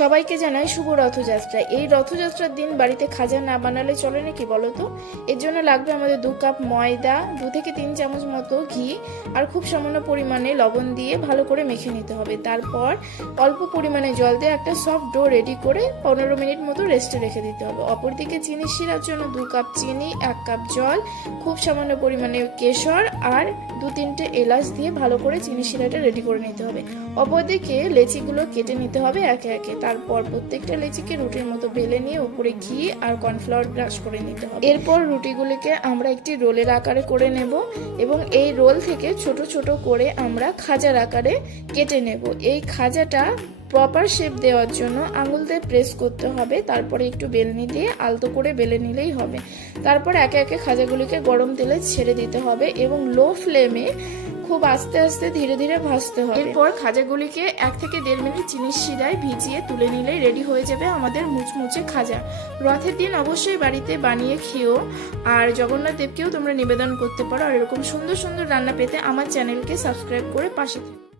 সবাইকে জানাই শুভ রথযাত্রা। এই রথযাত্রার দিন বাড়িতে খাজা না বানালে চলে নাকি বলো তো? এর জন্য লাগবে আমাদের 2 কাপ ময়দা, 2 থেকে 3 চামচ মতো ঘি আর খুব সামান্য পরিমাণে লবণ দিয়ে ভালো করে মেখে নিতে হবে। তারপর অল্প পরিমাণে জল দিয়ে একটা সফট ডো রেডি করে 15 মিনিট মতো রেস্টে রেখে দিতে হবে। অপরদিকে চিনি শিরার জন্য 2 কাপ চিনি, 1 কাপ জল, খুব সামান্য পরিমাণে কেশর আর 2-3টে এলাচ দিয়ে ভালো করে চিনি শিরাটা রেডি করে নিতে হবে। অপরদিকে লেচিগুলো কেটে নিতে হবে একে একে। তারপর প্রত্যেকটা লেচিকে রুটির মতো বেলে নিয়ে উপরে ঘি আর কর্নফ্লাওয়ার ব্রাশ করে নিতে হবে। এরপর রুটিগুলিকে আমরা একটি রোলের আকারে করে নেব এবং এই রোল থেকে ছোট ছোট করে আমরা খাজার আকারে কেটে নেব। এই খাজাটা প্রপার শেপ দেওয়ার জন্য আঙুল দিয়ে প্রেস করতে হবে, তারপরে একটু বেলনি দিয়ে আলতো করে বেলে নিলেই হবে। তারপর একে একে খাজাগুলিকে গরম তেলে ছেড়ে দিতে হবে এবং লো ফ্লেমে খুব আস্তে আস্তে ধীরে ধীরে ভাজতে হবে। এরপর খাজাগুলিকে 1 থেকে 1.5 মিনিট চিনির শিরায় ভিজিয়ে তুলে নিলেই রেডি হয়ে যাবে আমাদের মুচমুচে খাজা। রথের দিন অবশ্যই বাড়িতে বানিয়ে খেও, আর জগন্নাথ দেবকেও তোমরা নিবেদন করতে পারো। আর এরকম সুন্দর সুন্দর রান্না পেতে আমার চ্যানেলকে সাবস্ক্রাইব করে পাশে থেকো।